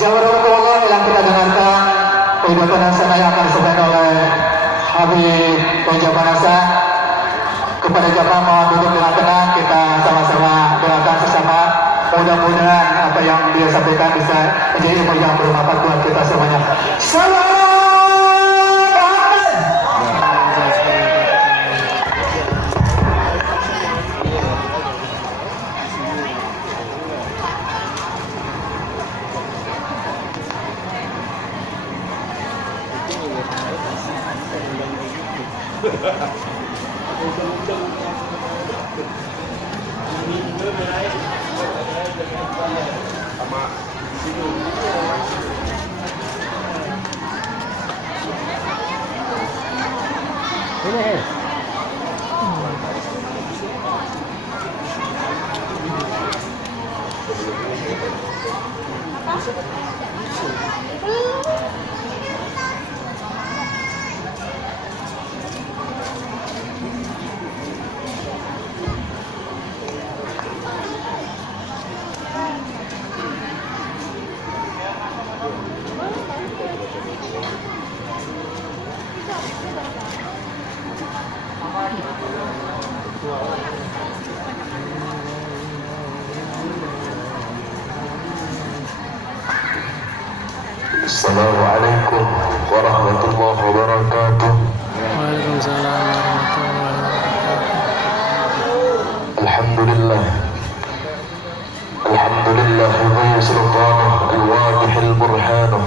Jazakumullah yang kita dengarkan kehidupan hasanah yang akan disampaikan oleh Habib Toja Panasa. Kepada jamaah mohon duduk dengan tenang, kita sama-sama doakan sesama. Mudah-mudahan apa yang dia sampaikan bisa menjadi ilmu yang bermanfaat buat kita semuanya. Salam. Assalamualaikum warahmatullahi wabarakatuh. Waalaikumsalam warahmatullahi wabarakatuh. Alhamdulillah. Alhamdulillah dhi sultanah al-wadih al-burhanah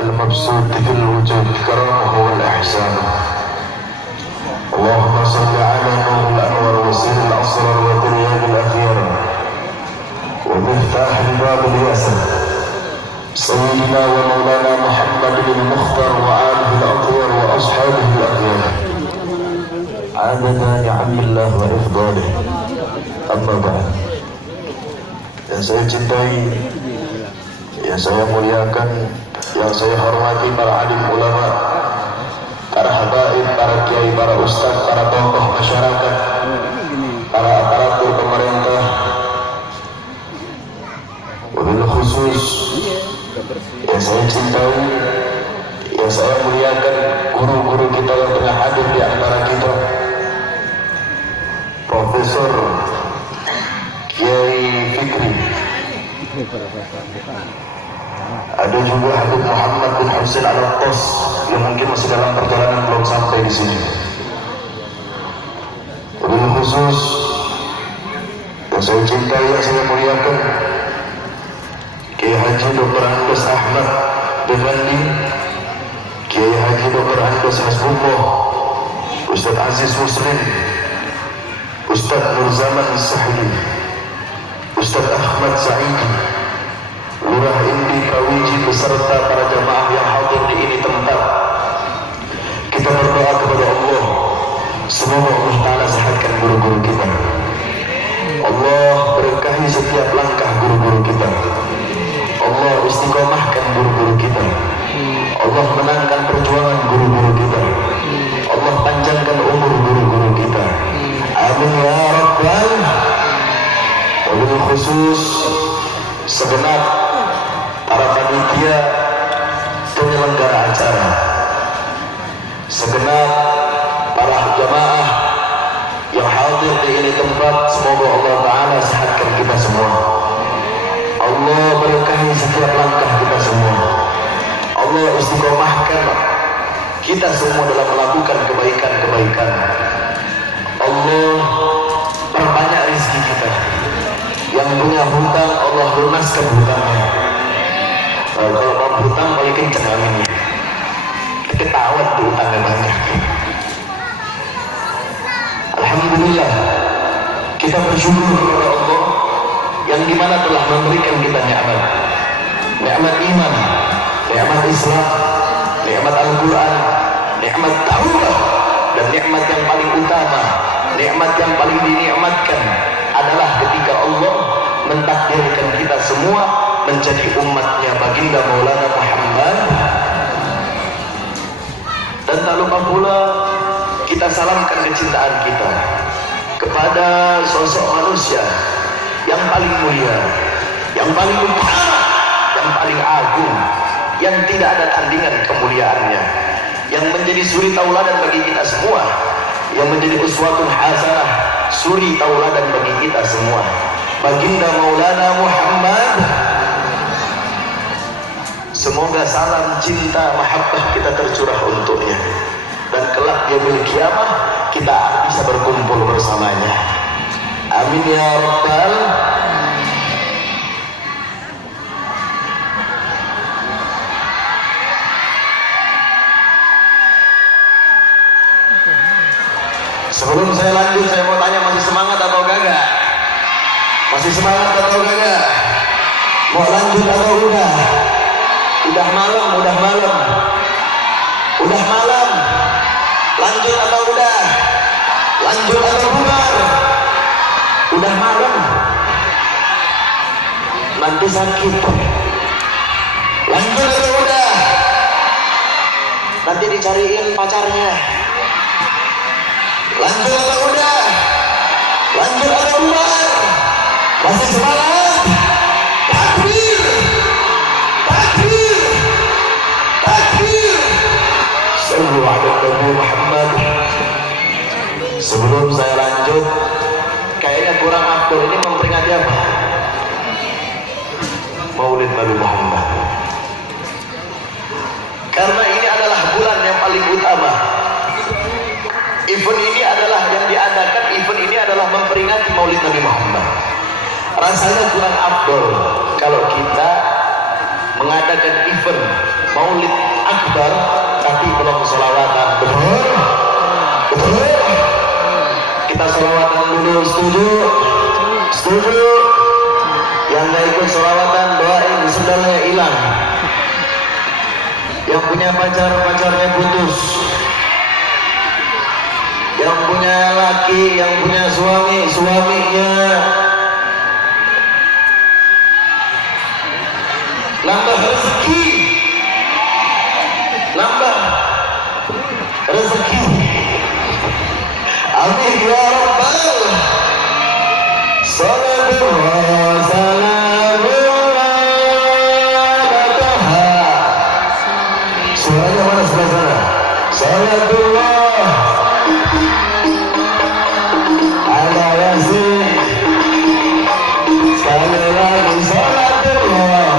al-mabsut fil wujud karamah wal ihsan. Allahumma salli ala nur al-anwar wa sir al-asrar wa duryab al-akhyar wa miftah al-bab al-yasr سيدنا ومولانا محمد المختار وآله الأطهر وأصحابه الأخيار عدد نعم الله وإفضاله. أما بعد, yang saya cintai, yang saya muliakan, yang saya hormati para alim ulama, para habaib, para kiai, para ustaz, para tokoh masyarakat, para aparatur pemerintah, wabil khusus yang saya cintai, yang saya muliakan, guru-guru kita yang tengah hadir di antara kita, Profesor Kiai Fikri, ada juga Habib Muhammad bin Husain Al-Attas yang mungkin masih dalam perjalanan belum sampai di sini. Wabil khusus yang saya cintai, yang saya muliakan, Kiai Haji Dr. Andes Ahmad Devandi, Kiai Haji Dr. Andes Hasbullah, Ustaz Aziz Muslim, Ustaz Nurzaman Sahili, Ustaz Ahmad Saidi, Lurah Indi Kawiji beserta para jamaah yang hadir di ini tempat. Kita berdoa kepada Allah, semoga Allah Ta'ala sehatkan guru-guru kita. Allah berkahi setiap langkah guru-guru kita. Allah istiqomahkan guru-guru kita. Allah menangkan perjuangan guru-guru kita. Allah panjangkan umur guru-guru kita. Amin ya Rabbal. Wabil khusus segenap para panitia penyelenggara acara, segenap para jamaah yang hadir di ini tempat, semoga Allah Ta'ala sehatkan kita semua. Allah berkahi setiap langkah kita semua. Allah istiqomahkan kita semua dalam melakukan kebaikan-kebaikan. Allah perbanyak rezeki kita. Yang punya hutang, Allah lunaskan hutangnya. Kalau mau hutang paling kencang aminnya. Ketawat tuh hutangnya banyak. Alhamdulillah, kita bersyukur kepada Allah yang dimana telah memberikan kita nikmat iman, nikmat Islam, nikmat Al-Quran, nikmat Taurat, dan nikmat yang paling utama, nikmat yang paling dinikmatkan adalah ketika Allah mentakdirkan kita semua menjadi umatnya baginda Maulana Muhammad. Dan tak lupa pula kita salamkan kecintaan kita kepada sosok manusia yang paling mulia, yang paling utama, yang yang paling agung, yang tidak ada tandingan kemuliaannya, yang menjadi suri tauladan bagi kita semua, yang menjadi uswatun hasanah, suri tauladan bagi kita semua, baginda Maulana Muhammad. Semoga salam cinta mahabbah kita tercurah untuknya, dan kelak yaumil kiamah kita bisa berkumpul bersamanya. Amin ya rabbal. Sebelum saya lanjut, saya mau tanya, masih semangat atau gagak? Masih semangat atau gagak? Mau lanjut atau udah? Udah malam, udah malam. Udah malam. Lanjut atau udah? Lanjut atau bubar? Udah malam. Nanti sakit. Lanjut atau udah? Nanti dicariin pacarnya. Lanjut atau udah? Lanjut atau bubar? Masih semangat? Takbir! Takbir! Takbir! Sallu ala Nabi Muhammad. Sebelum saya lanjut, kayaknya kurang afdol ini memperingati apa? Maulid Nabi Muhammad. Karena ini adalah bulan yang paling utama. Event ini adalah yang diadakan, event ini adalah memperingati Maulid Nabi Muhammad. Rasanya kurang afdol kalau kita mengadakan event Maulid Akbar tapi belum sholawatan. Betul? Betul? Kita sholawatan dulu, setuju? Setuju? Yang gak ikut sholawatan doain sendalnya hilang. Yang punya pacar, pacarnya putus. Yang punya laki, yang punya suami, suaminya nambah rezeki, nambah rezeki. Amin ya rabbal. Salatullah salamullah bataha. Suaranya mana sebelah sana? Salatullah ala yasin. Sekali lagi salatullah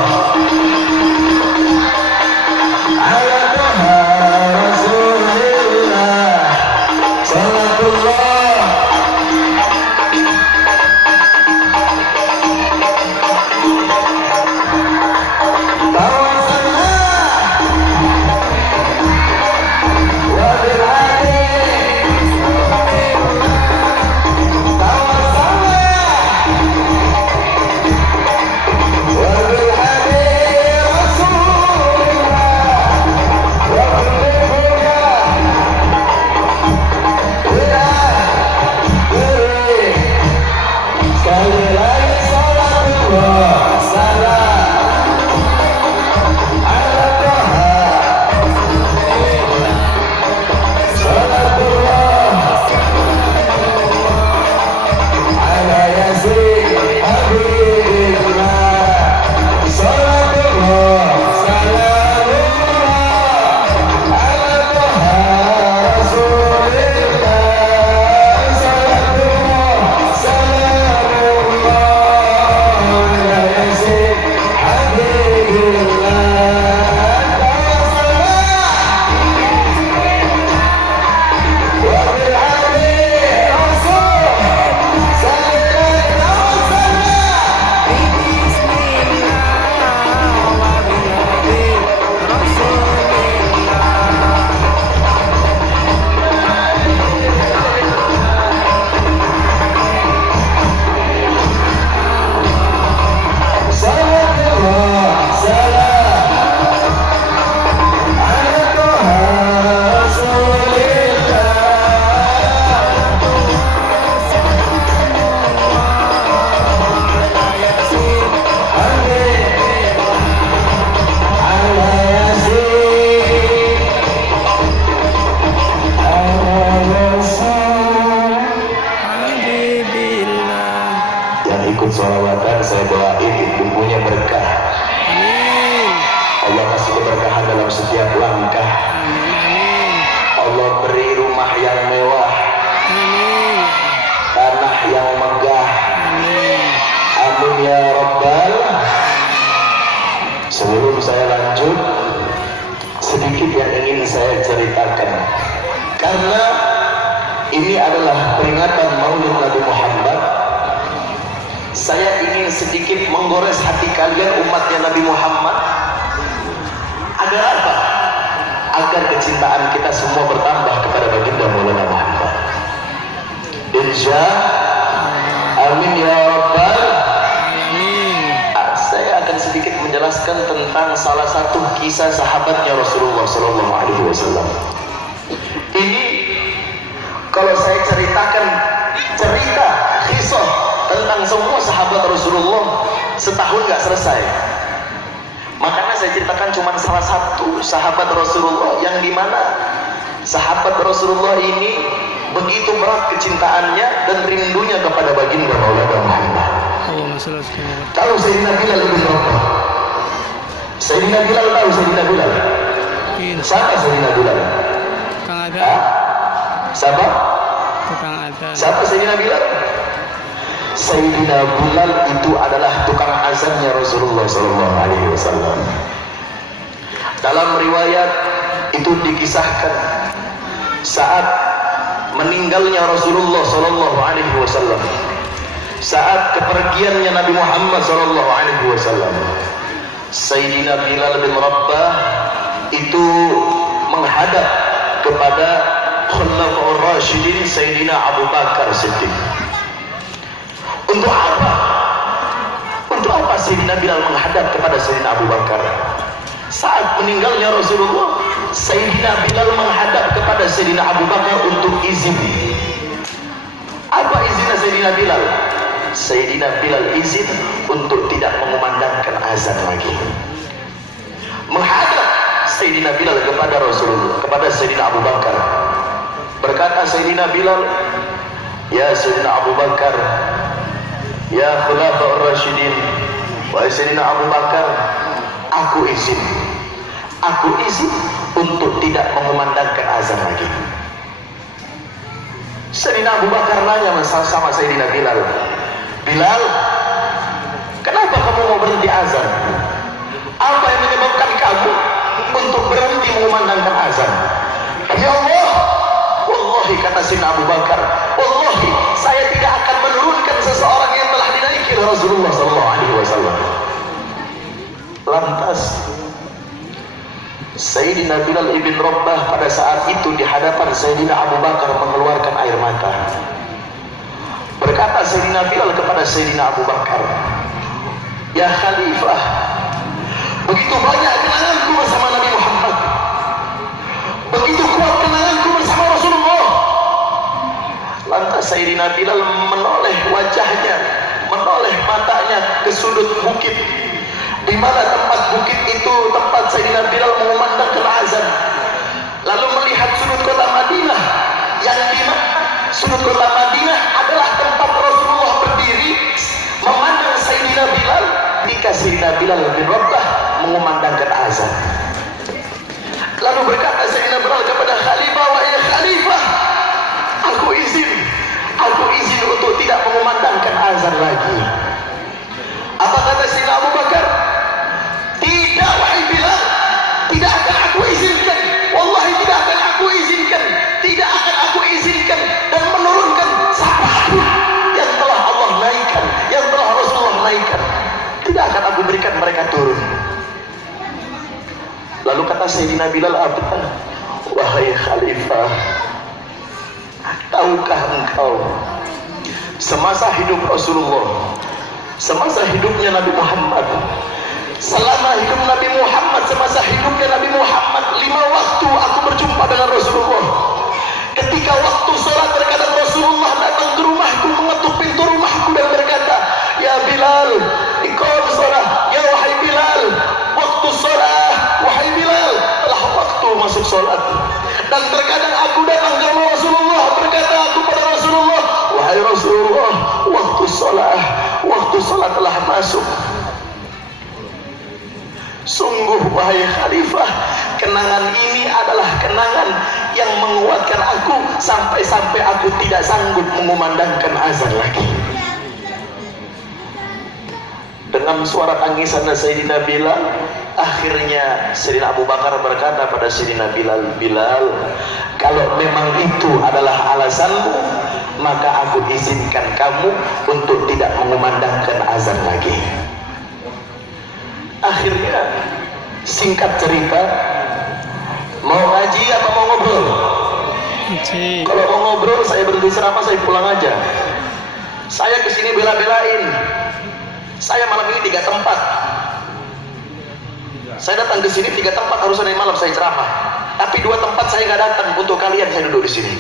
ini adalah peringatan Maulid Nabi Muhammad. Saya ingin sedikit menggores hati kalian umatnya Nabi Muhammad. Agar apa? Agar kecintaan kita semua bertambah kepada baginda Maulana Muhammad. Insya amin ya rabbal Amin. Saya akan sedikit menjelaskan tentang salah satu kisah sahabatnya Rasulullah Sallallahu Alaihi Wasallam. Ini kalau saya ceritakan cerita kisah tentang semua sahabat Rasulullah setahun nggak selesai. Makanya saya ceritakan cuma salah satu sahabat Rasulullah yang dimana sahabat Rasulullah ini begitu berat kecintaannya dan rindunya kepada baginda Maulana Muhammad. Allahumma shalli ala Muhammad. Tahu Sayyidina Bilal bin Rabah? Sayyidina Bilal tahu Sayyidina Bilal? Mungkin Siapa Sayyidina Bilal? tukang ada, Hah? Siapa? tukang ada. Siapa Sayyidina Bilal? Sayyidina Bilal itu adalah tukang azannya Rasulullah Sallallahu Alaihi Wasallam. Dalam riwayat itu dikisahkan saat meninggalnya Rasulullah Sallallahu Alaihi Wasallam, saat kepergiannya Nabi Muhammad Sallallahu Alaihi Wasallam, Sayyidina Bilal bin Rabah itu menghadap kepada Khulafaur Rasyidin Sayyidina Abu Bakar Siddiq. Untuk apa? Untuk apa Sayyidina Bilal menghadap kepada Sayyidina Abu Bakar? Saat meninggalnya Rasulullah, Sayyidina Bilal menghadap kepada Sayyidina Abu Bakar untuk izin. Apa izinnya Sayyidina Bilal? Sayyidina Bilal izin untuk tidak mengumandangkan azan lagi. Menghadap Sayyidina Bilal kepada Rasulullah, kepada Sayyidina Abu Bakar. Berkata Sayyidina Bilal, ya Sayyidina Abu Bakar, ya Khulafaur Rasyidin, wahai Sayyidina Abu Bakar, aku izin untuk tidak mengumandangkan azan lagi. Sayyidina Abu Bakar nanya sama Sayyidina Bilal, Bilal, kenapa kamu mau berhenti azan? Apa yang menyebabkan kamu untuk berhenti mengumandangkan azan? Ya Allah, wallahi, kata Sayyidina Abu Bakar, wallahi saya tidak akan menurunkan seseorang yang telah dinaiki oleh Rasulullah Sallallahu Alaihi Wasallam. Lantas Sayyidina Bilal ibn Rabah pada saat itu di hadapan Sayyidina Abu Bakar mengeluarkan air mata. Berkata Sayyidina Bilal kepada Sayyidina Abu Bakar, ya Khalifah, begitu banyak kenanganku bersama Nabi Muhammad, begitu kuat kenanganku bersama Rasulullah. Lantas Sayyidina Bilal menoleh wajahnya, menoleh matanya ke sudut bukit, di mana tempat bukit itu tempat Sayyidina Bilal mengumandangkan azan. Lalu melihat sudut kota Madinah, yang di mana sudut kota Madinah adalah tempat Rasulullah berdiri memandang Sayyidina Bilal ketika Sayyidina Bilal bin Rabah mengumandangkan azan. Lalu berkata Sayyidina Bilal kepada Khalifah, wahai Khalifah, aku izin untuk tidak mengumandangkan azan lagi. Apa kata Sayyidina Abu Bakar? Tidak, wahai Bilal, tidak akan aku izinkan. Wallahi tidak akan aku izinkan. Tidak akan aku izinkan dan menurunkan siapapun yang telah Allah naikkan, yang telah Rasulullah naikkan. Tidak akan aku berikan mereka turun. Lalu kata Sayyidina Bilal, apa? Wahai Khalifah, tahukah engkau semasa hidup Rasulullah, semasa hidupnya Nabi Muhammad, selama hidup Nabi Muhammad, semasa hidupnya Nabi Muhammad, 5 waktu aku berjumpa dengan Rasulullah. Ketika waktu sholat terkadang Rasulullah datang ke rumahku, mengetuk pintu rumahku dan berkata, ya Bilal, iqam sholat, ya wahai Bilal, waktu sholat, wahai Bilal, telah waktu masuk sholat. Dan terkadang aku datang ke rumah Rasulullah, berkata aku pada Rasulullah, wahai Rasulullah, waktu sholat telah masuk. Sungguh wahai Khalifah, kenangan ini adalah kenangan yang menguatkan aku sampai-sampai aku tidak sanggup mengumandangkan azan lagi. Dengan suara tangisan Sayyidina Bilal, akhirnya Sayyidina Abu Bakar berkata pada Sayyidina Bilal, Bilal, kalau memang itu adalah alasanmu, maka aku izinkan kamu untuk tidak mengumandangkan azan lagi. Akhirnya singkat cerita, mau ngaji apa mau ngobrol? Cik. Kalau mau ngobrol saya berhenti ceramah, saya pulang aja. Saya kesini bela-belain. Saya malam ini 3 tempat. Saya datang ke sini 3 tempat, harusnya dari malam saya ceramah. Tapi 2 tempat saya nggak datang, untuk kalian saya duduk di sini.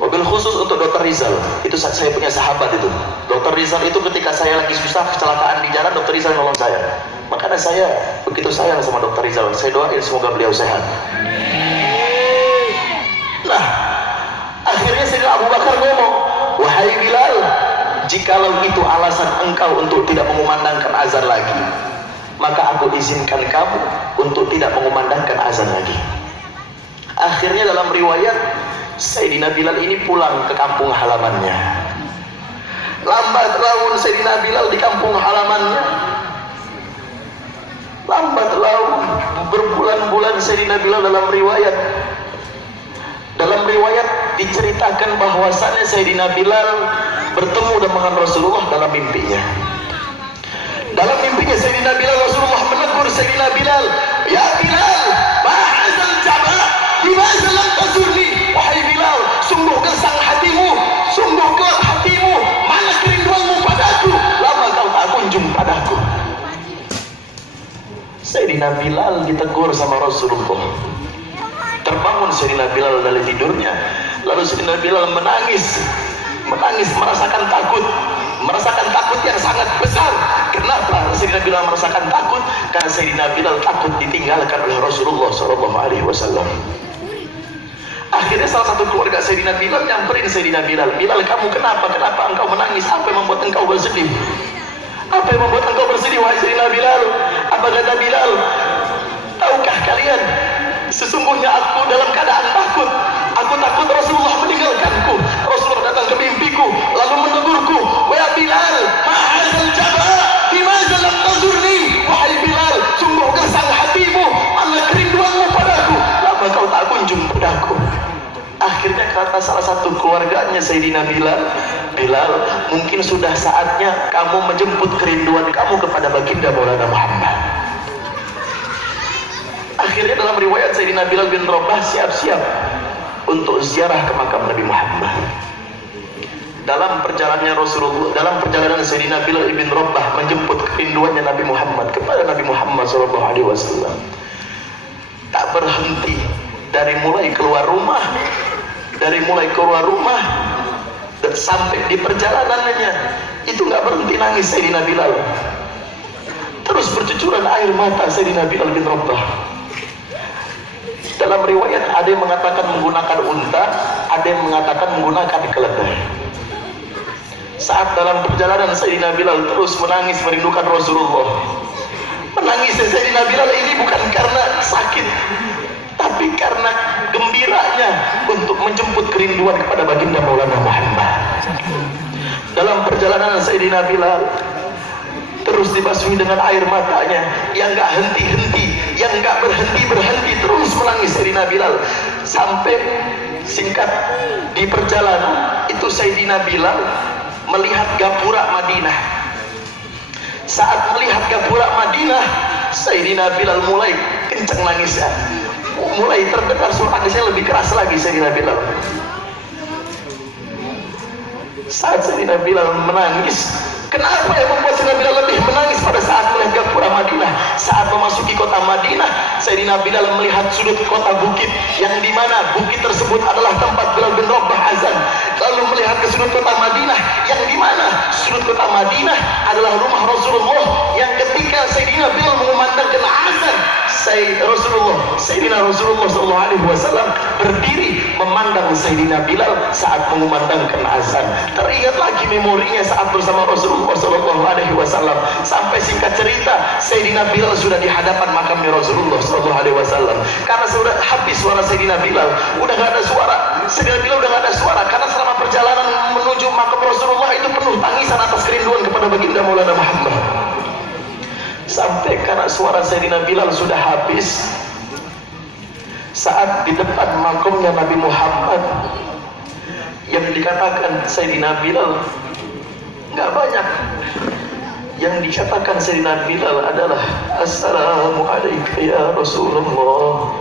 Mobil khusus untuk Dr. Rizal, itu saya punya sahabat itu. Dr. Rizal itu ketika saya lagi susah kecelakaan di jalan, Dr. Rizal nolong saya. Makanya saya begitu sayang sama Dr. Rizal. Saya doain semoga beliau sehat. Nah, akhirnya Sayyidina Abu Bakar ngomong, wahai Bilal, jikalau itu alasan engkau untuk tidak mengumandangkan azan lagi, maka aku izinkan kamu untuk tidak mengumandangkan azan lagi. Akhirnya dalam riwayat, Sayyidina Bilal ini pulang ke kampung halamannya. Lambat laun Sayyidina Bilal di kampung halamannya. Lambat laun berbulan-bulan Sayyidina Bilal dalam riwayat diceritakan bahwasannya Sayyidina Bilal bertemu dengan Rasulullah dalam mimpinya. Dalam mimpinya Sayyidina Bilal, Rasulullah menegur Sayyidina Bilal, ya Bilal, ma'azal jabal, limaza lam tazurni? Wahai Bilal, sungguh gesang hatimu, sungguh gelap hatimu, mana kerinduanmu padaku, lama kau tak kunjung padaku. Sayyidina Bilal ditegur sama Rasulullah. Terbangun Sayyidina Bilal dari tidurnya, lalu Sayyidina Bilal menangis, merasakan takut yang sangat besar. Kenapa Sayyidina Bilal merasakan takut? Karena Sayyidina Bilal takut ditinggalkan oleh Rasulullah SAW. Akhirnya salah satu keluarga Sayyidina Bilal nyamperin Sayyidina Bilal. Bilal, kamu kenapa engkau menangis? Apa yang membuat engkau bersedih? Apa yang membuat engkau bersedih, wahai Sayyidina Bilal? Apa kata Bilal? Tahukah kalian, sesungguhnya aku dalam keadaan takut. Aku takut Rasulullah meninggalkanku. Rasulullah datang ke mimpiku lalu menegurku, wahai Bilal, ma'azal jabal, limaza lam tazurni? Wahai Bilal, sungguh gesang hatimu, mana kerinduanmu padaku, lama kau tak kunjung padaku. Akhirnya kata salah satu keluarganya Sayyidina Bilal, Bilal, mungkin sudah saatnya kamu menjemput kerinduan kamu kepada baginda Maulana Muhammad. Akhirnya dalam riwayat Sayyidina Bilal bin Rabah siap-siap untuk ziarah ke makam Nabi Muhammad. Dalam perjalanan Sayyidina Bilal bin Rabah menjemput kerinduannya Nabi Muhammad kepada Nabi Muhammad SAW, tak berhenti dari mulai keluar rumah dan sampai di perjalanannya itu nggak berhenti nangis Sayyidina Bilal. Terus bercucuran air mata Sayyidina Bilal bin Rabah. Dalam riwayat ada yang mengatakan menggunakan unta, ada yang mengatakan menggunakan keledai. Saat dalam perjalanan Sayyidina Bilal terus menangis merindukan Rasulullah. Menangisnya Sayyidina Bilal ini bukan karena sakit, tapi karena gembiranya untuk menjemput kerinduan kepada baginda Maulana Muhammad. Dalam perjalanan Sayyidina Bilal terus dibasuhi dengan air matanya yang gak henti-henti, yang gak berhenti-berhenti, terus menangis Sayyidina Bilal. Sampai singkat di perjalanan itu Sayyidina Bilal melihat gapura Madinah. Saat melihat gapura Madinah, Sayyidina Bilal mulai kencang nangisnya, mulai terdengar suara nangisnya lebih keras lagi Sayyidina Bilal. Saat Sayyidina Bilal menangis, kenapa yang membuat Sayyidina Bilal lebih menangis pada saat melihat gapura Madinah? Saat memasuki kota Madinah, Sayyidina Bilal melihat sudut kota bukit, yang dimana bukit tersebut adalah tempat Bilal bin Rabah azan. Lalu melihat ke sudut kota Madinah, yang dimana sudut kota Madinah adalah rumah Rasulullah, yang ketika Sayyidina Bilal mengumandangkan azan, Sayyidina Rasulullah SAW berdiri memandang Sayyidina Bilal saat mengumandangkan azan. Teringat lagi memorinya saat bersama Rasulullah SAW. Sampai singkat cerita, Sayyidina Bilal sudah di hadapan makamnya Rasulullah SAW. Karena sudah habis suara Sayyidina Bilal, udah gak ada suara. Sayyidina Bilal udah gak ada suara, karena selama perjalanan menuju makam Rasulullah itu penuh tangisan atas kerinduan kepada baginda Maulana Muhammad. Sampai karena suara Sayyidina Bilal sudah habis, saat di depan makamnya Nabi Muhammad yang dikatakan Sayyidina Bilal, nggak banyak yang dikatakan Sayyidina Bilal adalah Assalamualaikum ya Rasulullah,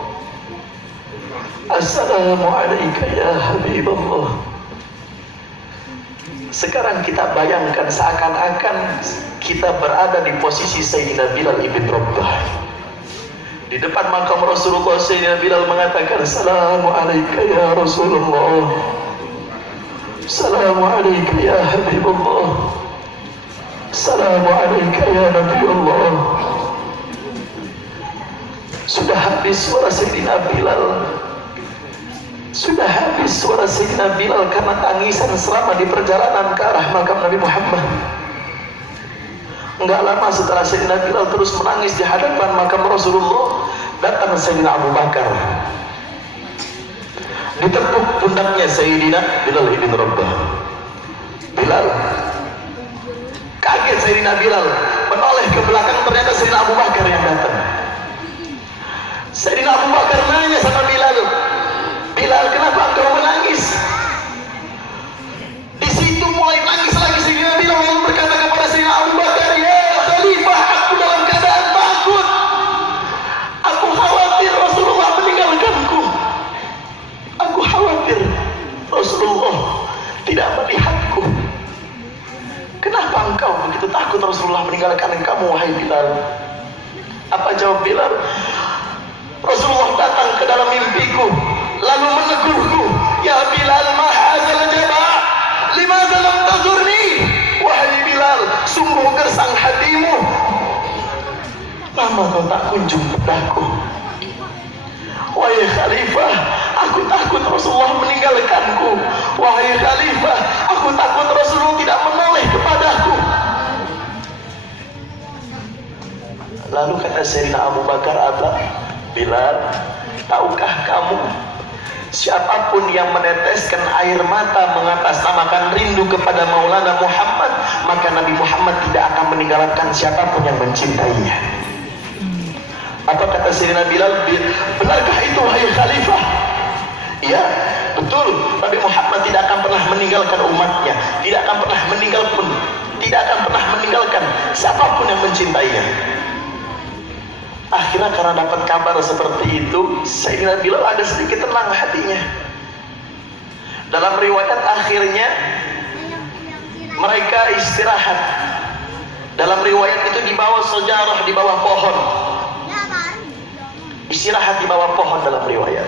Assalamualaikum ya Habibullah. Sekarang kita bayangkan seakan-akan kita berada di posisi Sayyidina Bilal ibn Rabah. Di depan makam Rasulullah, Sayyidina Bilal mengatakan Assalamualaikum ya Rasulullah, Assalamualaikum ya Habibullah, Assalamualaikum ya Nabiullah. Sudah habis suara Sayyidina Bilal, sudah habis suara Sayyidina Bilal karena tangisan selama di perjalanan ke arah makam Nabi Muhammad. Enggak lama setelah Sayyidina Bilal terus menangis di hadapan makam Rasulullah, datang Sayyidina Abu Bakar. Ditepuk pundaknya Sayyidina Bilal ibn Rabah. Bilal, kaget Sayyidina Bilal, menoleh ke belakang, ternyata Sayyidina Abu Bakar yang datang. Sayyidina Abu Bakar nanya sama Bilal, Bilal, kenapa engkau menangis? Di situ mulai nangis lagi Sayyidina Bilal, lalu berkata kepada Sayyidina Abu Bakar, ya Khalifah, aku dalam keadaan takut. Aku khawatir Rasulullah meninggalkanku. Aku khawatir Rasulullah tidak melihatku. Kenapa engkau begitu takut Rasulullah meninggalkan kamu, wahai Bilal? Apa jawab Bilal? Rasulullah datang ke dalam mimpiku, lalu menegurku, ya Bilal, ma hadzal jaba', limadza lam tazurni? Wahai Bilal, sungguh gersang hatimu, lama kau tak kunjung padaku. Wahai Khalifah, aku takut Rasulullah meninggalkanku. Wahai Khalifah, aku takut Rasulullah tidak menoleh kepadaku. Lalu kata Sayyidina Abu Bakar, apa? Bilal, tahukah kamu, siapapun yang meneteskan air mata mengatasnamakan rindu kepada Maulana Muhammad, maka Nabi Muhammad tidak akan meninggalkan siapapun yang mencintainya. Apa kata Sayyidina Bilal? Benarkah itu, wahai Khalifah? Ya, betul. Nabi Muhammad tidak akan pernah meninggalkan umatnya, tidak akan pernah meninggalkan siapapun yang mencintainya. Akhirnya karena dapat kabar seperti itu, Sayyidina Bilal agak sedikit tenang hatinya. Dalam riwayat akhirnya mereka istirahat. Dalam riwayat itu di bawah sejarah, di bawah pohon. Istirahat di bawah pohon dalam riwayat.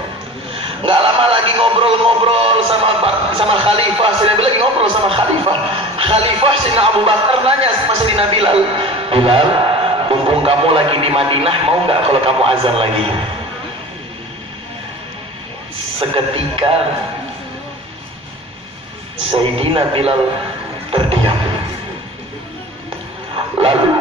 Nggak lama lagi ngobrol-ngobrol sama Khalifah. Sayyidina Bilal lagi ngobrol sama Khalifah. Khalifah Sayyidina Abu Bakar nanya sama Sayyidina Bilal, Bilal, mumpung kamu lagi di Madinah, mau nggak kalau kamu azan lagi? Seketika Sayyidina Bilal terdiam. Lalu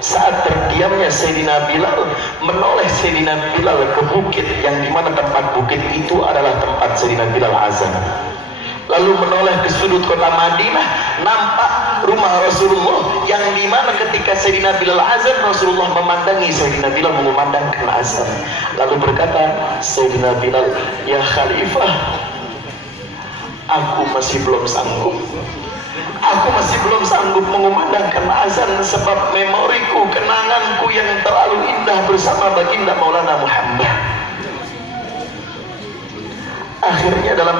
saat terdiamnya Sayyidina Bilal, menoleh Sayyidina Bilal ke bukit, yang dimana tempat bukit itu adalah tempat Sayyidina Bilal azan. Lalu menoleh ke sudut kota Madinah, nampak rumah Rasulullah, yang dimana ketika Sayyidina Bilal azan, Rasulullah memandangi Sayyidina Bilal mengumandangkan azan. Lalu berkata Sayyidina Bilal, ya Khalifah, aku masih belum sanggup. Aku masih belum sanggup mengumandangkan azan, sebab memoriku, kenanganku yang terlalu indah bersama baginda Maulana Muhammad. Akhirnya dalam